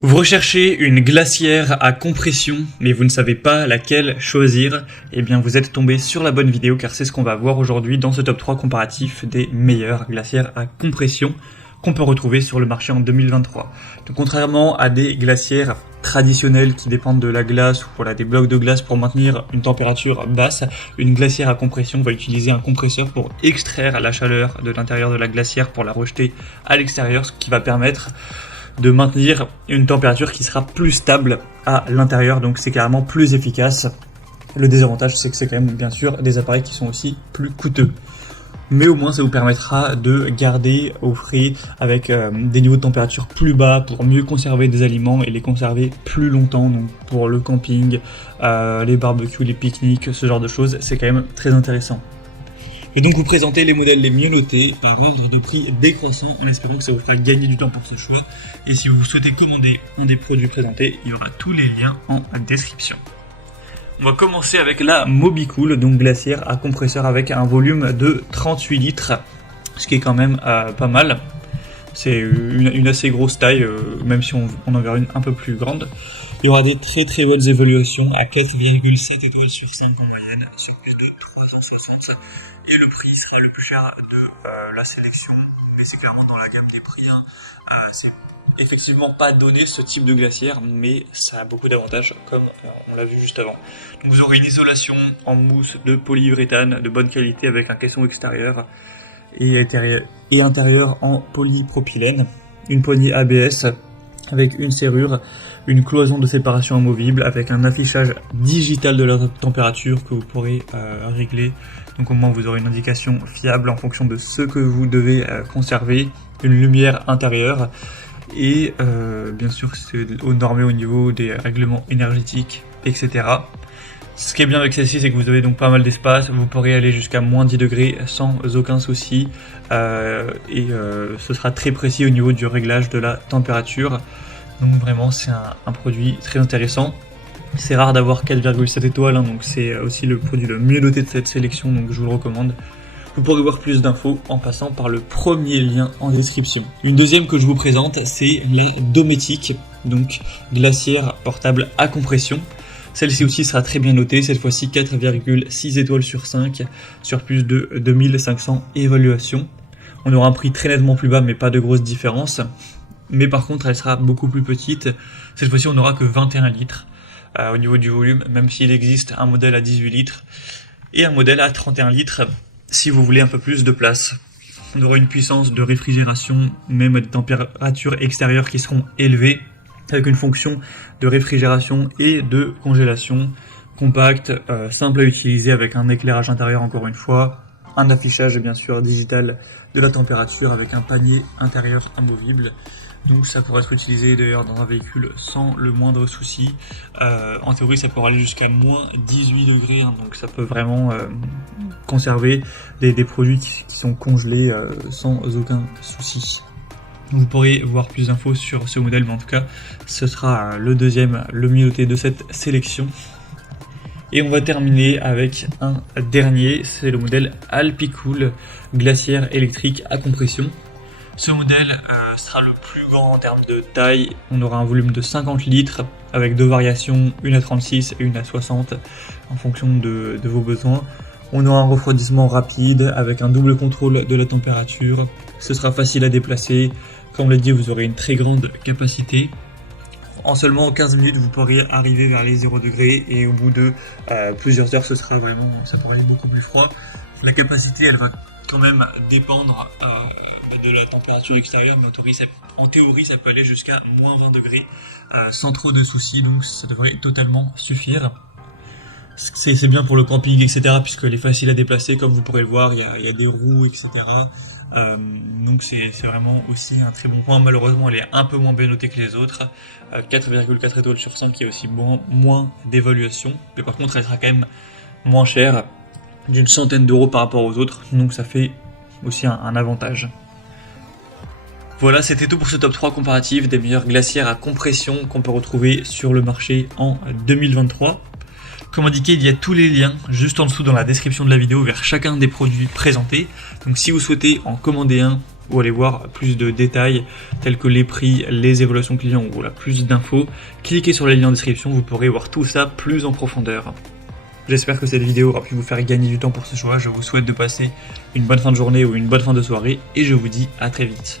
Vous recherchez une glacière à compression, mais vous ne savez pas laquelle choisir, eh bien vous êtes tombé sur la bonne vidéo car c'est ce qu'on va voir aujourd'hui dans ce top 3 comparatif des meilleures glacières à compression qu'on peut retrouver sur le marché en 2023. Donc contrairement à des glacières traditionnelles qui dépendent de la glace ou voilà, des blocs de glace pour maintenir une température basse, une glacière à compression va utiliser un compresseur pour extraire la chaleur de l'intérieur de la glacière pour la rejeter à l'extérieur, ce qui va permettre de maintenir une température qui sera plus stable à l'intérieur, donc c'est carrément plus efficace. Le désavantage, c'est que c'est quand même bien sûr des appareils qui sont aussi plus coûteux. Mais au moins ça vous permettra de garder au frais avec des niveaux de température plus bas pour mieux conserver des aliments et les conserver plus longtemps. Donc pour le camping, les barbecues, les pique-niques, ce genre de choses, c'est quand même très intéressant. Je vais donc vous présenter les modèles les mieux notés par ordre de prix décroissant en espérant que ça vous fera gagner du temps pour ce choix. Et si vous souhaitez commander un des produits présentés, il y aura tous les liens en description. On va commencer avec la Mobicool, donc glacière à compresseur avec un volume de 38 litres, ce qui est quand même pas mal. C'est une assez grosse taille, même si on en verra une un peu plus grande. Il y aura des très bonnes évaluations à 4,7 étoiles sur 5 en moyenne, sur plus de 360. Et le prix sera le plus cher de la sélection, mais c'est clairement dans la gamme des prix. C'est effectivement pas donné ce type de glacière, mais ça a beaucoup d'avantages, comme on l'a vu juste avant. Donc vous aurez une isolation en mousse de polyuréthane de bonne qualité avec un caisson extérieur et intérieur en polypropylène, une poignée ABS avec une serrure, une cloison de séparation amovible avec un affichage digital de la température que vous pourrez régler. Donc au moins vous aurez une indication fiable en fonction de ce que vous devez conserver, une lumière intérieure et bien sûr c'est normé au niveau des règlements énergétiques, etc. Ce qui est bien avec celle-ci, c'est que vous avez donc pas mal d'espace, vous pourrez aller jusqu'à moins 10 degrés sans aucun souci et ce sera très précis au niveau du réglage de la température. Donc vraiment c'est un produit très intéressant. C'est rare d'avoir 4,7 étoiles, donc c'est aussi le produit le mieux noté de cette sélection, donc je vous le recommande. Vous pourrez voir plus d'infos en passant par le premier lien en description. Une deuxième que je vous présente, c'est la Dometic, donc glacière portable à compression. Celle-ci aussi sera très bien notée, cette fois-ci 4,6 étoiles sur 5, sur plus de 2500 évaluations. On aura un prix très nettement plus bas, mais pas de grosse différence. Mais par contre, elle sera beaucoup plus petite. Cette fois-ci, on n'aura que 21 litres au niveau du volume, même s'il existe un modèle à 18 litres et un modèle à 31 litres si vous voulez un peu plus de place. On aura une puissance de réfrigération, même des températures extérieures qui seront élevées, avec une fonction de réfrigération et de congélation compacte, simple à utiliser avec un éclairage intérieur encore une fois, un affichage bien sûr digital de la température avec un panier intérieur amovible. Donc ça pourrait être utilisé d'ailleurs dans un véhicule sans le moindre souci. En théorie ça pourrait aller jusqu'à moins 18 degrés, donc ça peut vraiment conserver des produits qui sont congelés sans aucun souci. Vous pourrez voir plus d'infos sur ce modèle, mais en tout cas ce sera le deuxième, le mieux noté de cette sélection. Et on va terminer avec un dernier, c'est le modèle Alpicool, glacière électrique à compression. Ce modèle sera le plus grand en termes de taille, on aura un volume de 50 litres avec deux variations, une à 36 et une à 60 en fonction de vos besoins. On aura un refroidissement rapide avec un double contrôle de la température, ce sera facile à déplacer, comme on l'a dit vous aurez une très grande capacité. En seulement 15 minutes vous pourrez arriver vers les 0 degrés et au bout de plusieurs heures ça pourra aller beaucoup plus froid. La capacité elle va quand même dépendre de la température extérieure, mais en théorie ça peut aller jusqu'à moins 20 degrés sans trop de soucis, donc ça devrait totalement suffire. C'est bien pour le camping, etc. puisqu'elle est facile à déplacer, comme vous pourrez le voir, il y a des roues, etc. Donc c'est vraiment aussi un très bon point. Malheureusement elle est un peu moins bien notée que les autres, 4,4 étoiles sur 5, qui est aussi moins d'évaluation, mais par contre elle sera quand même moins chère, d'une centaine d'euros par rapport aux autres, donc ça fait aussi un avantage. Voilà, c'était tout pour ce top 3 comparatif des meilleures glacières à compression qu'on peut retrouver sur le marché en 2023. Comme indiqué, il y a tous les liens juste en dessous dans la description de la vidéo vers chacun des produits présentés. Donc si vous souhaitez en commander un, ou aller voir plus de détails tels que les prix, les évaluations clients ou voilà, plus d'infos, cliquez sur les liens en description, vous pourrez voir tout ça plus en profondeur. J'espère que cette vidéo aura pu vous faire gagner du temps pour ce choix, je vous souhaite de passer une bonne fin de journée ou une bonne fin de soirée et je vous dis à très vite.